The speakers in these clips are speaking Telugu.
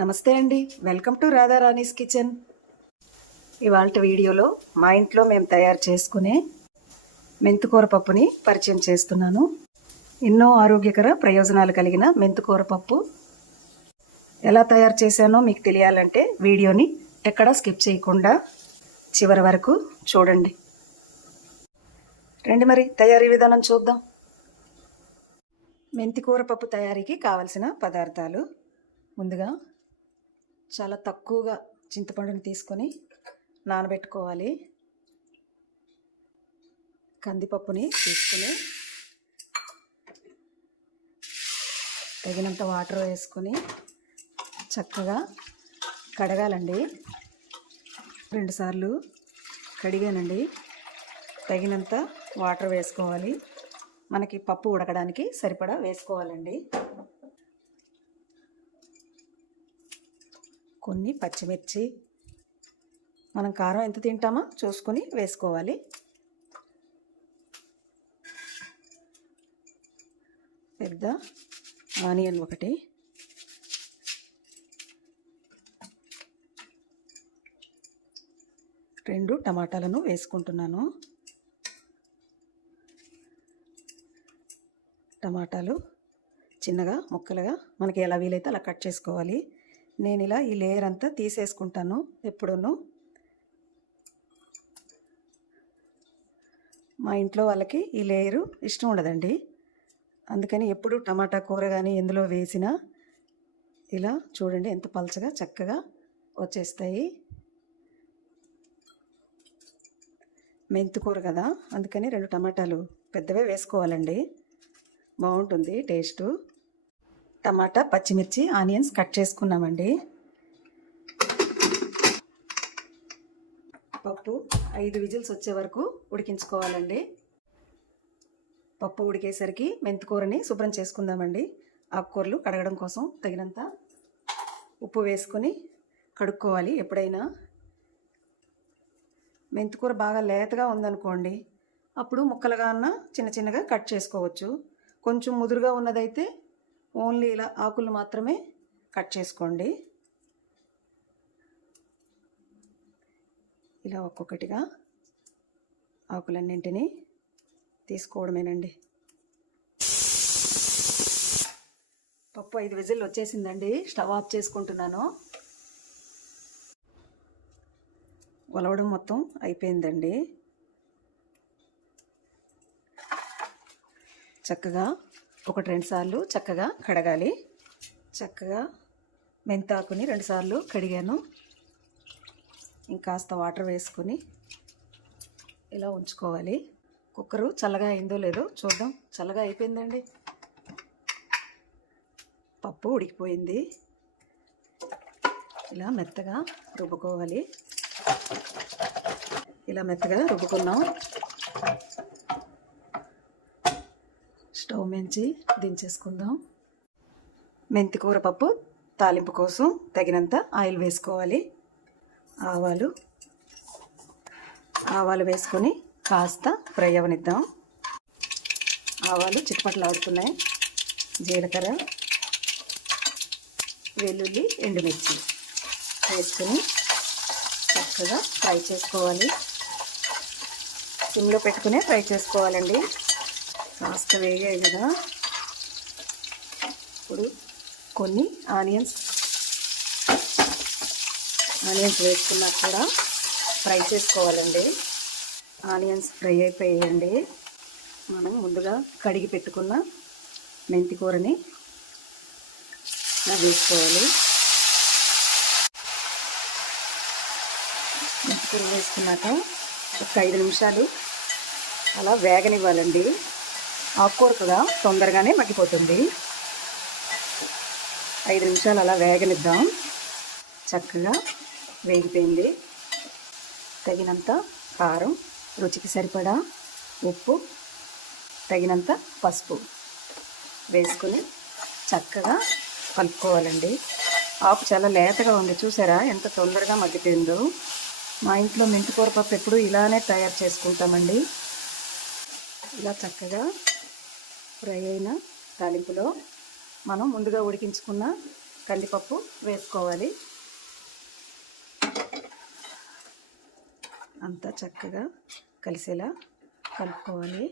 నమస్తే అండి, వెల్కమ్ టు రాధారాణీస్ కిచెన్. ఇవాళ వీడియోలో మా ఇంట్లో మేము తయారు చేసుకునే మెంతికూర పప్పుని పరిచయం చేస్తున్నాను. ఎన్నో ఆరోగ్యకర ప్రయోజనాలు కలిగిన మెంతికూర పప్పు ఎలా తయారు చేశానో మీకు తెలియాలంటే వీడియోని ఎక్కడా స్కిప్ చేయకుండా చివరి వరకు చూడండి. రండి మరి తయారీ విధానం చూద్దాం. మెంతికూర పప్పు తయారీకి కావలసిన పదార్థాలు: ముందుగా చాలా తక్కువగా చింతపండుని తీసుకొని నానబెట్టుకోవాలి. కందిపప్పుని తీసుకుని తగినంత వాటర్ వేసుకొని చక్కగా కడగాలండి. 2 సార్లు కడిగానండి. తగినంత వాటర్ వేసుకోవాలి. మనకి పప్పు ఉడకడానికి సరిపడా వేసుకోవాలండి. కొన్ని పచ్చిమిర్చి, మనం కారం ఎంత తింటామో చూసుకొని వేసుకోవాలి. పెద్ద ఆనియన్ ఒకటి, రెండు టమాటాలను వేసుకుంటున్నాను. టమాటాలు చిన్నగా ముక్కలుగా మనకి ఎలా వీలైతే అలా కట్ చేసుకోవాలి. నేను ఇలా ఈ లేయర్ అంతా తీసేసుకుంటాను. ఎప్పుడూను మా ఇంట్లో వాళ్ళకి ఈ లేయరు ఇష్టం ఉండదండి. అందుకని ఎప్పుడు టమాటా కూర కానీ ఎందులో వేసినా ఇలా చూడండి ఎంత పలచగా చక్కగా వచ్చేస్తాయి. మెంతికూర కదా, అందుకని 2 టమాటాలు పెద్దవే వేసుకోవాలండి, బాగుంటుంది టేస్టు. టమాటా, పచ్చిమిర్చి, ఆనియన్స్ కట్ చేసుకున్నామండి. పప్పు 5 విజిల్స్ వచ్చే వరకు ఉడికించుకోవాలండి. పప్పు ఉడికేసరికి మెంతికూరని శుభ్రం చేసుకుందామండి. ఆకుకూరలు కడగడం కోసం తగినంత ఉప్పు వేసుకొని కడుక్కోవాలి. ఎప్పుడైనా మెంతికూర బాగా లేతగా ఉందనుకోండి, అప్పుడు ముక్కలుగా చిన్న చిన్నగా కట్ చేసుకోవచ్చు. కొంచెం ముదురుగా ఉన్నదైతే ఓన్లీ ఇలా ఆకులు మాత్రమే కట్ చేసుకోండి. ఇలా ఒక్కొక్కటిగా ఆకులన్నింటినీ తీసుకోవడమేనండి. పప్పు 5 విజిల్ వచ్చేసిందండి. స్టవ్ ఆఫ్ చేసుకుంటున్నాను. ఒలవడం మొత్తం అయిపోయిందండి. చక్కగా 1-2 సార్లు చక్కగా కడగాలి. చక్కగా మెంతాకుని 2 సార్లు కడిగాను. ఇంకాస్త వాటర్ వేసుకొని ఇలా ఉంచుకోవాలి. కుక్కరు చల్లగా అయిందో లేదో చూద్దాం. చల్లగా అయిపోయిందండి. పప్పు ఉడికిపోయింది. ఇలా మెత్తగా రుబ్బుకోవాలి. ఇలా మెత్తగా రుబ్బుకున్నాం. స్టవ్ మించి దించేసుకుందాం. మెంతికూర పప్పు తాలింపు కోసం తగినంత ఆయిల్ వేసుకోవాలి. ఆవాలు వేసుకొని కాస్త ఫ్రై అవనిద్దాం. ఆవాలు చిటపటలాడుతున్నాయి. జీలకర్ర, వెల్లుల్లి, ఎండుమిర్చి వేసుకొని చక్కగా ఫ్రై చేసుకోవాలి. సిమ్లో పెట్టుకునే ఫ్రై చేసుకోవాలండి. కాస్త వేగాయి కదా, ఇప్పుడు కొన్ని ఆనియన్స్ వేసుకున్నాక కూడా ఫ్రై చేసుకోవాలండి. ఆనియన్స్ ఫ్రై అయిపోయాయండి. మనం ముందుగా కడిగి పెట్టుకున్న మెంతికూరని వేసుకోవాలి. మెంతికూర వేసుకున్నాక ఒక 5 నిమిషాలు అలా వేగనివ్వాలండి. ఆకుకూర కదా, తొందరగానే మగ్గిపోతుంది. 5 నిమిషాలు అలా వేగనిద్దాం. చక్కగా వేగిపోయింది. తగినంత కారం, రుచికి సరిపడా ఉప్పు, తగినంత పసుపు వేసుకొని చక్కగా కలుపుకోవాలండి. ఆకు చాలా లేతగా ఉంది, చూసారా ఎంత తొందరగా మగ్గిపోయిందో. మా ఇంట్లో మెంతికూర పప్పు ఎప్పుడు ఇలానే తయారు చేసుకుంటామండి. ఇలా చక్కగా ఫ్రై అయిన తాలింపులో మనం ముందుగా ఉడికించుకున్న కందిపప్పు వేసుకోవాలి. అంతా చక్కగా కలిసేలా కలుపుకోవాలి.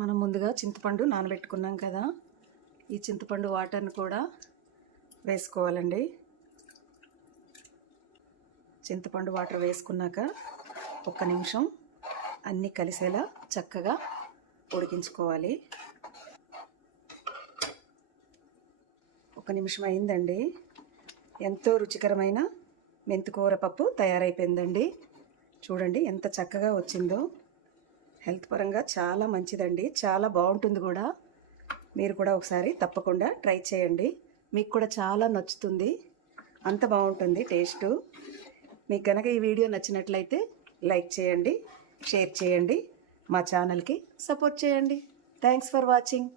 మనం ముందుగా చింతపండు నానబెట్టుకున్నాం కదా, ఈ చింతపండు వాటర్ని కూడా వేసుకోవాలండి. చింతపండు వాటర్ వేసుకున్నాక 1 నిమిషం అన్నీ కలిసేలా చక్కగా ఉడికించుకోవాలి. 1 నిమిషం అయిందండి. ఎంతో రుచికరమైన మెంతికూర పప్పు తయారైపోయిందండి. చూడండి ఎంత చక్కగా వచ్చిందో. హెల్త్ పరంగా చాలా మంచిదండి, చాలా బాగుంటుంది కూడా. మీరు కూడా ఒకసారి తప్పకుండా ట్రై చేయండి. మీకు కూడా చాలా నచ్చుతుంది, అంత బాగుంటుంది టేస్టు. మీకు కనుక ఈ వీడియో నచ్చినట్లయితే లైక్ చేయండి, షేర్ చేయండి, మా ఛానల్కి సపోర్ట్ చేయండి. Thanks for watching.